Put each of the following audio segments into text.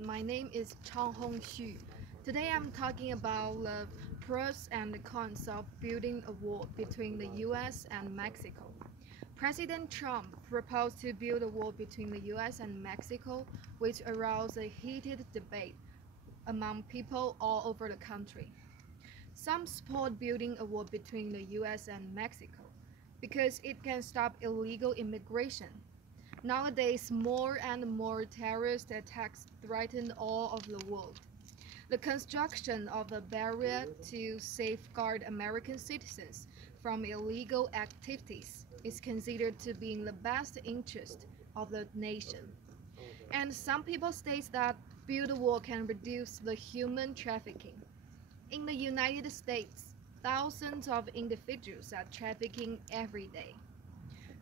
My name is Chang Hong Xu. Today I'm talking about the pros and the cons of building a wall between the US and Mexico. President Trump proposed to build a wall between the US and Mexico, which aroused a heated debate among people all over the country. Some support building a wall between the US and Mexico because it can stop illegal immigration. Nowadays, more and more terrorist attacks threaten all of the world. The construction of a barrier to safeguard American citizens from illegal activities is considered to be in the best interest of the nation. And some people state that build a wall can reduce the human trafficking. In the United States, thousands of individuals are trafficking every day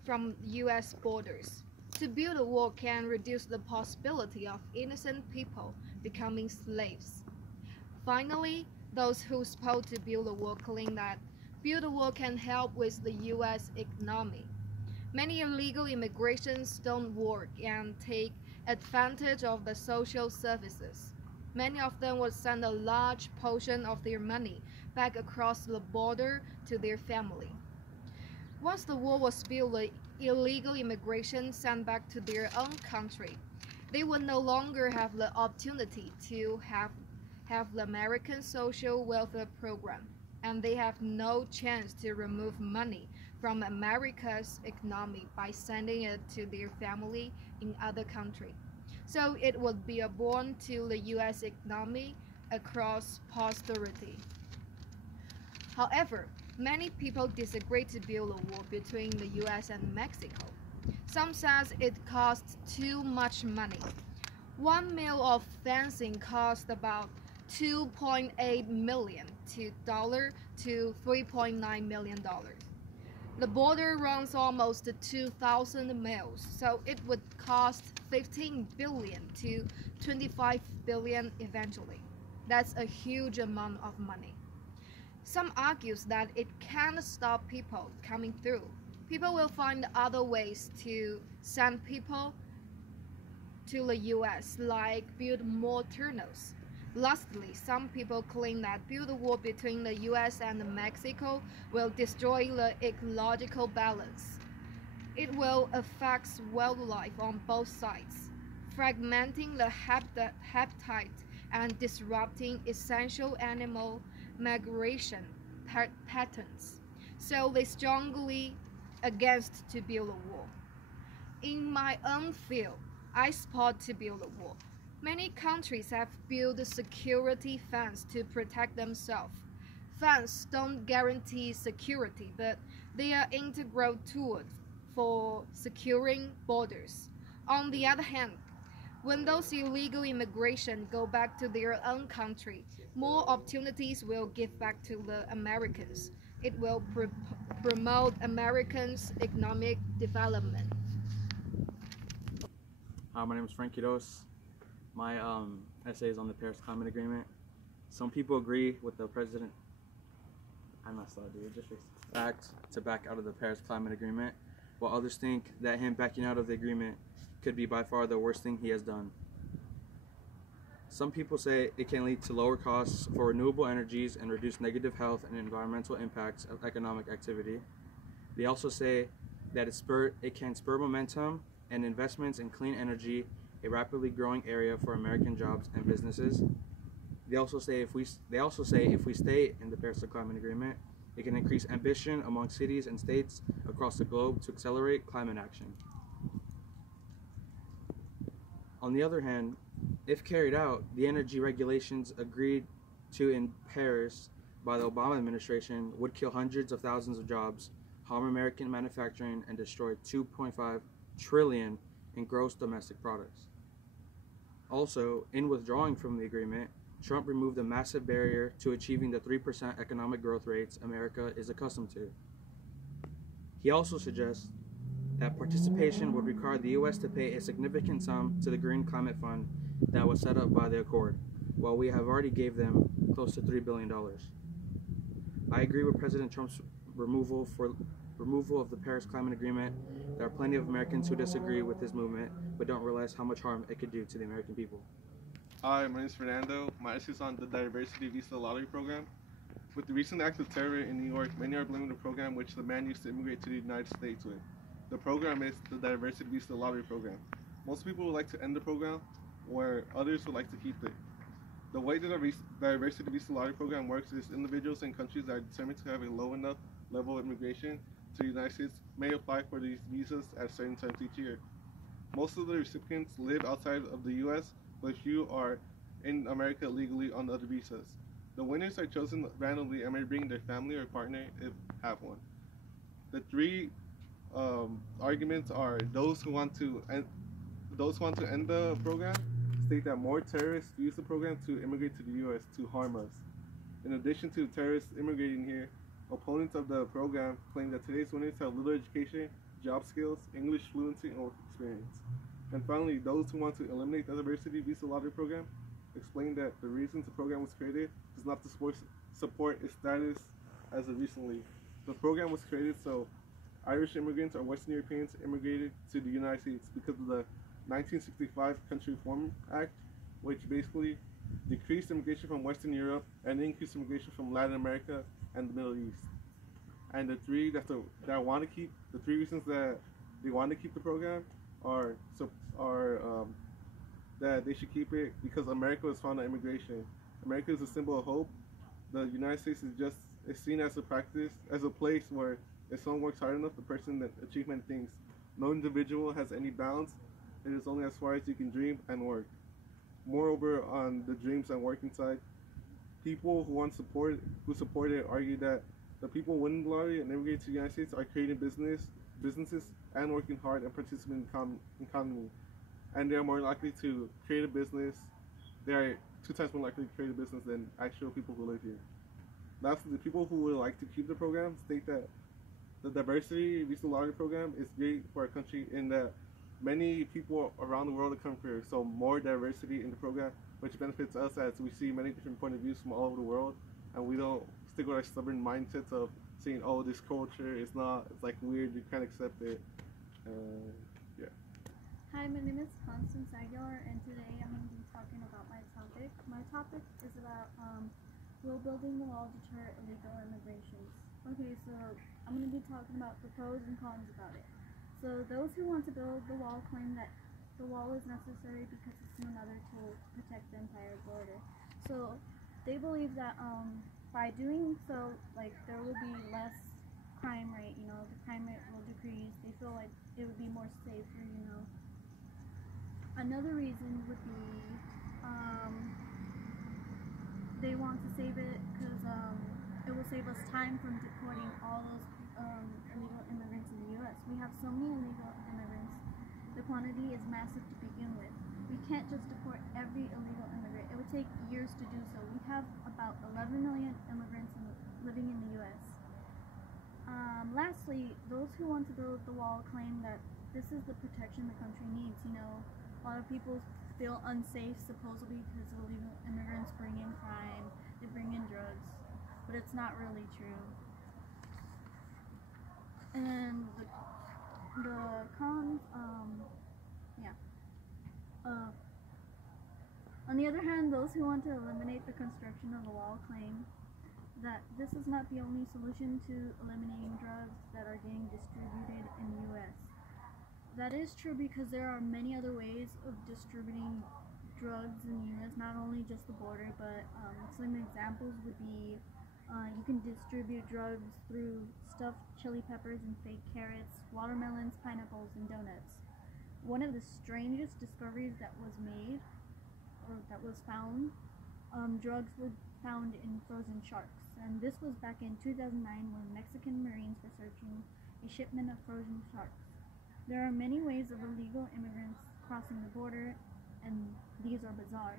from US borders. To build a wall can reduce the possibility of innocent people becoming slaves. Finally, those who support to build a wall claim that build a wall can help with the US economy. Many illegal immigrants don't work and take advantage of the social services. Many of them will send a large portion of their money back across the border to their family. Once the wall was built, the illegal immigration sent back to their own country, they will no longer have the opportunity to have the American social welfare program, and they have no chance to remove money from America's economy by sending it to their family in other countries. So it would be a boon to the US economy across posterity. However, many people disagree to build a wall between the US and Mexico. Some says it costs too much money. 1 mile of fencing costs about $2.8 million to $3.9 million. The border runs almost 2,000 miles, so it would cost 15 billion to 25 billion eventually. That's a huge amount of money. Some argues that it can stop people coming through. People will find other ways to send people to the US, like build more tunnels. Lastly, some people claim that build a wall between the US and Mexico will destroy the ecological balance. It will affect wildlife on both sides, fragmenting the habitat and disrupting essential animal migration patterns. So they strongly against to build a wall. In my own field, I support to build a wall. Many countries have built a security fence to protect themselves. Fences don't guarantee security, but they are integral tools for securing borders. On the other hand, when those illegal immigration go back to their own country, more opportunities will give back to the Americans. It will promote Americans' economic development. Hi, my name is Frankie Dos. My essay is on the Paris Climate Agreement. Some people agree with the president. I'm not slow, dude. Just act to back out of the Paris Climate Agreement, while others think that him backing out of the agreement could be by far the worst thing he has done. Some people say it can lead to lower costs for renewable energies and reduce negative health and environmental impacts of economic activity. They also say that it can spur momentum and investments in clean energy, a rapidly growing area for American jobs and businesses. They also say if we stay in the Paris Climate Agreement, it can increase ambition among cities and states across the globe to accelerate climate action. On the other hand, if carried out, the energy regulations agreed to in Paris by the Obama administration would kill hundreds of thousands of jobs, harm American manufacturing, and destroy 2.5 trillion in gross domestic products. Also, in withdrawing from the agreement, Trump removed a massive barrier to achieving the 3% economic growth rates America is accustomed to. He also suggests that participation would require the U.S. to pay a significant sum to the Green Climate Fund that was set up by the Accord, while we have already gave them close to $3 billion. I agree with President Trump's removal of the Paris Climate Agreement. There are plenty of Americans who disagree with his movement, but don't realize how much harm it could do to the American people. Hi, my name is Fernando. My essay is on the diversity visa lottery program. With the recent act of terror in New York, many are blaming the program which the man used to immigrate to the United States with. The program is the diversity visa lottery program. Most people would like to end the program, where others would like to keep it. The way that the diversity visa lottery program works is individuals in countries that are determined to have a low enough level of immigration to the United States may apply for these visas at certain times each year. Most of the recipients live outside of the U.S., but few are in America legally on other visas. The winners are chosen randomly and may bring their family or partner if have one. The three arguments are those who want to end the program state that more terrorists use the program to immigrate to the U.S. to harm us. In addition to terrorists immigrating here, opponents of the program claim that today's winners have little education, job skills, English fluency, and work experience. And finally, those who want to eliminate the diversity visa lottery program explain that the reason the program was created is not to support its status as of recently. The program was created so Irish immigrants or Western Europeans immigrated to the United States because of the 1965 Country Reform Act, which basically decreased immigration from Western Europe and increased immigration from Latin America and the Middle East. And that want to keep the three reasons that they want to keep the program are that they should keep it because America was founded on immigration. America is a symbol of hope. The United States is seen as a place where if someone works hard enough, the person that achieve many things. No individual has any bounds. It is only as far as you can dream and work. Moreover, on the dreams and working side, people who support it argue that the people winning the lottery and immigrating to the United States are creating businesses and working hard and participating in the economy, and they are more likely to create a business. They are 2 times more likely to create a business than actual people who live here. Lastly, the people who would like to keep the program state that the diversity visa lottery program is great for our country in that many people around the world are coming here, so more diversity in the program, which benefits us as we see many different point of views from all over the world, and we don't stick with our stubborn mindsets of saying, "Oh, this culture is not, it's like weird, you can't accept it." Yeah. Hi, my name is Constance Aguilar, and today I'm going to be talking about my topic. My topic is about will building the wall deter illegal immigrations? Okay, so I'm going to be talking about the pros and cons about it. So those who want to build the wall claim that the wall is necessary because it's another tool to protect the entire border. So they believe that by doing so, like, there will be less crime rate, the crime rate will decrease. They feel like it would be more safer. Another reason would be they want to save it because it will save us time from deporting all those illegal immigrants in the U.S. We have so many illegal immigrants. The quantity is massive to begin with. We can't just deport every illegal immigrant. It would take years to do so. We have about 11 million immigrants living in the U.S. Lastly, those who want to build the wall claim that this is the protection the country needs. A lot of people feel unsafe supposedly because illegal immigrants bring in crime, they bring in drugs, but it's not really true. And the cons, yeah. On the other hand, those who want to eliminate the construction of the wall claim that this is not the only solution to eliminating drugs that are getting distributed in the U.S. That is true because there are many other ways of distributing drugs in the U.S., not only just the border, but some examples would be you can distribute drugs through stuffed chili peppers and fake carrots, watermelons, pineapples, and donuts. One of the strangest discoveries that was made, or that was found, drugs were found in frozen sharks. And this was back in 2009 when Mexican Marines were searching a shipment of frozen sharks. There are many ways of illegal immigrants crossing the border, and these are bizarre.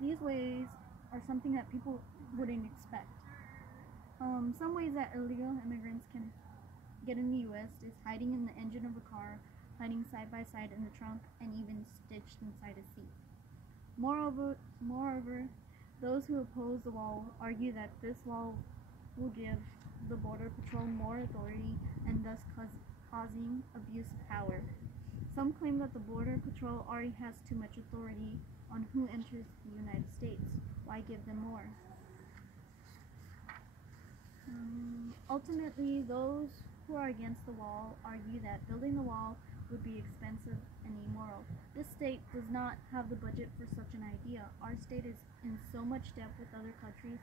These ways are something that people wouldn't expect. Some ways that illegal immigrants can get in the U.S. is hiding in the engine of a car, hiding side by side in the trunk, and even stitched inside a seat. Moreover, those who oppose the wall argue that this wall will give the Border Patrol more authority and thus causing abuse of power. Some claim that the Border Patrol already has too much authority on who enters the United States. Why give them more? Ultimately, those who are against the wall argue that building the wall would be expensive and immoral. This state does not have the budget for such an idea. Our state is in so much debt with other countries.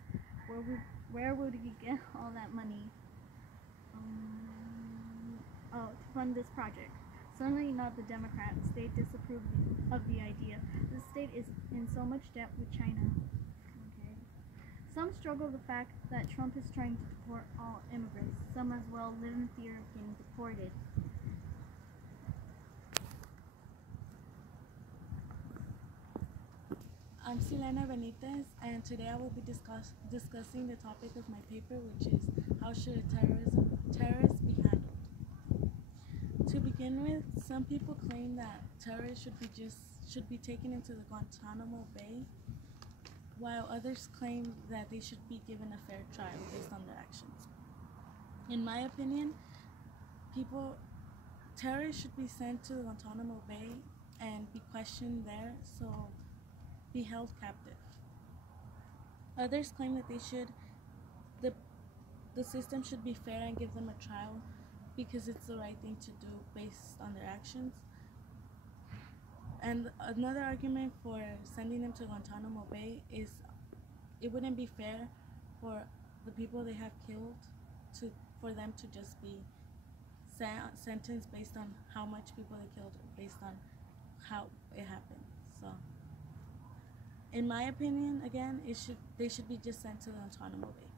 Where would we get all that money? To fund this project. Certainly not the Democrats. They disapprove of the idea. The state is in so much debt with China. Okay. Some struggle with the fact that Trump is trying to deport all immigrants. Some as well live in fear of getting deported. I'm Silena Benitez, and today I will be discussing the topic of my paper, which is how should terrorists be handled. To begin with, some people claim that terrorists should be taken into the Guantanamo Bay, while others claim that they should be given a fair trial based on their actions. In my opinion, terrorists should be sent to the Guantanamo Bay and be questioned there, so be held captive. Others claim that the system should be fair and give them a trial because it's the right thing to do based on their actions. And another argument for sending them to Guantanamo Bay is it wouldn't be fair for the people they have killed for them to just be sentenced based on how much people they killed, based on how it happened. So, in my opinion, again, they should be just sent to Guantanamo Bay.